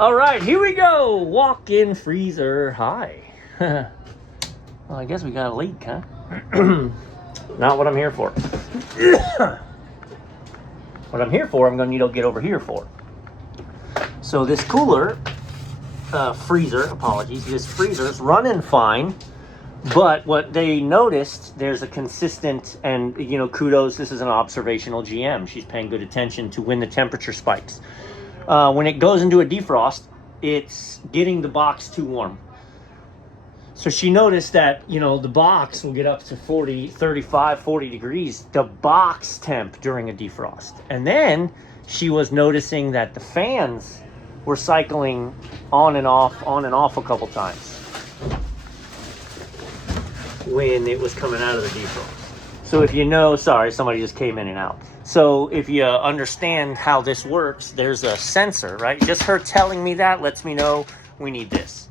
All right, here we go. Walk-in freezer. Hi. Well, I guess we got a leak, huh? Not what I'm here for. What I'm here for, I'm going to need to get over here for. So this cooler, freezer, apologies, this freezer's running fine. But what they noticed, there's a consistent, and you know, kudos, this is an observational GM. She's paying good attention to when the temperature spikes. When it goes into a defrost, it's getting the box too warm. So she noticed that, you know, the box will get up to 40, 35, 40 degrees, the box temp during a defrost. And then she was noticing that the fans were cycling on and off a couple times when it was coming out of the defrost. So if you know, sorry, somebody just came in and out. So if you understand how this works, there's a sensor, right? Just her telling me that lets me know we need this.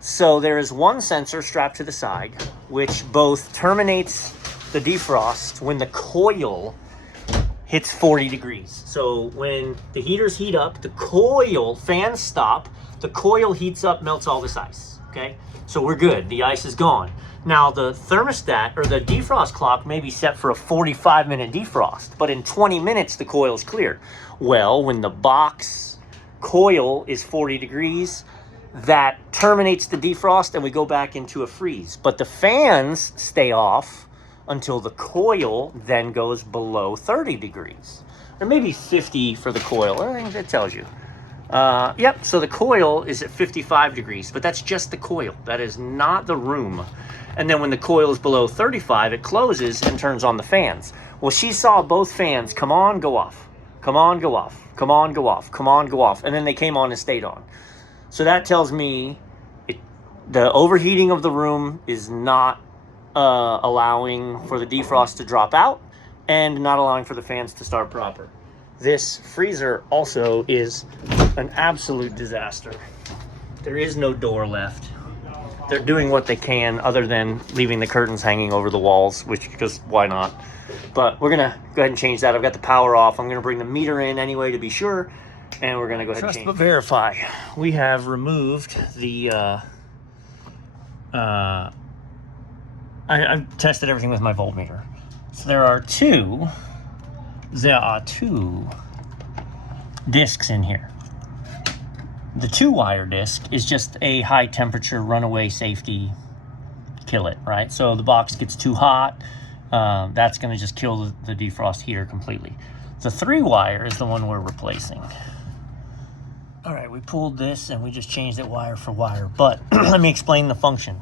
So there is one sensor strapped to the side, which both terminates the defrost when the coil hits 40 degrees. So when the heaters heat up, the coil, fans stop, the coil heats up, melts all this ice, okay? So we're good, the ice is gone. Now the thermostat or the defrost clock may be set for a 45-minute defrost, but in 20 minutes the coil's clear. Well, when the box coil is 40 degrees, that terminates the defrost and we go back into a freeze. But the fans stay off until the coil then goes below 30 degrees. Or maybe 50 for the coil, I think that tells you. Yep, so the coil is at 55 degrees, but that's just the coil. That is not the room. And then when the coil is below 35, it closes and turns on the fans. Well, she saw both fans come on, go off, come on, go off, come on, go off, come on, go off, and then they came on and stayed on. So that tells me the overheating of the room is not allowing for the defrost to drop out and not allowing for the fans to start proper. This freezer also is an absolute disaster. There is no door left. They're doing what they can other than leaving the curtains hanging over the walls, which, because why not? But we're gonna go ahead and change that. I've got the power off. I'm gonna bring the meter in anyway to be sure, and we're gonna go ahead and change. Trust but verify. We have removed the, I've tested everything with my voltmeter. So there are two discs in here. The 2-wire disc is just a high temperature runaway safety kill it, right? So the box gets too hot, that's gonna just kill the defrost heater completely. The 3-wire is the one we're replacing. All right, we pulled this and we just changed it wire for wire, but let me explain the function.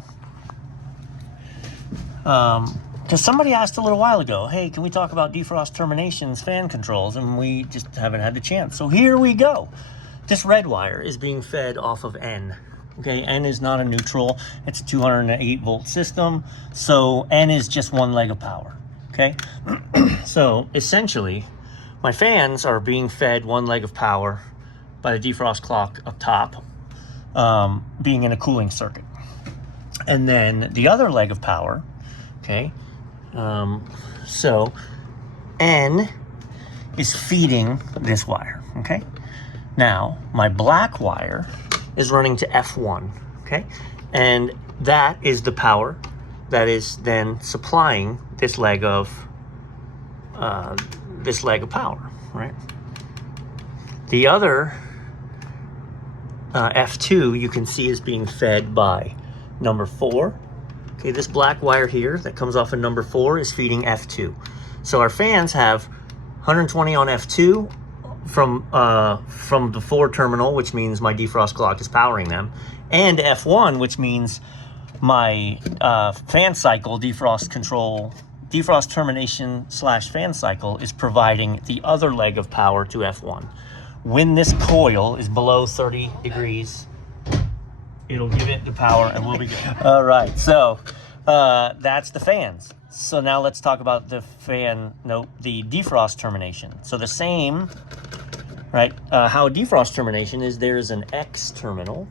Because somebody asked a little while ago, hey, can we talk about defrost terminations, fan controls? And we just haven't had the chance. So here we go. This red wire is being fed off of N. Okay, N is not a neutral. It's a 208 volt system. So N is just one leg of power. Okay, so essentially, my fans are being fed one leg of power by the defrost clock up top, being in a cooling circuit. And then the other leg of power, okay, so N is feeding this wire, okay? Now, my black wire is running to F1, okay? And that is the power that is then supplying this leg of power, right? The other F2 you can see is being fed by number 4. Okay, this black wire here that comes off of number 4 is feeding F2. So our fans have 120 on F2 from the 4 terminal, which means my defrost clock is powering them, and F1, which means my fan cycle defrost termination / fan cycle is providing the other leg of power to F1. When this coil is below 30 degrees, it'll give it the power and we'll be good. All right, so that's the fans. So now let's talk about the the defrost termination. So the same, right? How defrost termination is, there's an X terminal,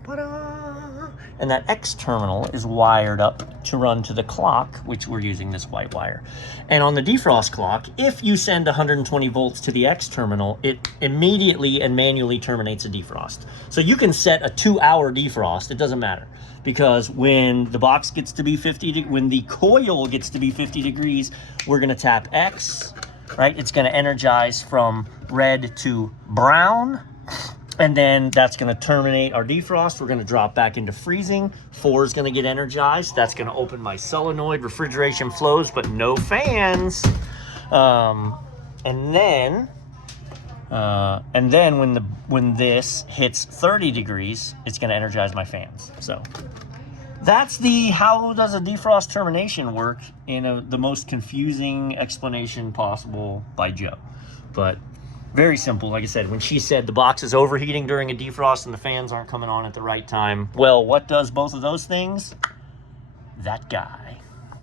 and that X terminal is wired up to run to the clock, which we're using this white wire. And on the defrost clock, if you send 120 volts to the X terminal, it immediately and manually terminates a defrost. So you can set a 2-hour defrost, it doesn't matter, because when the box gets to be when the coil gets to be 50 degrees, we're gonna tap X, right? It's gonna energize from red to brown, and then that's gonna terminate our defrost. We're gonna drop back into freezing. 4 is gonna get energized. That's gonna open my solenoid, refrigeration flows, but no fans. And then when this hits 30 degrees, it's gonna energize my fans. So that's how does a defrost termination work in the most confusing explanation possible by Joe. But very simple. Like I said, when she said the box is overheating during a defrost and the fans aren't coming on at the right time, well, what does both of those things? That guy.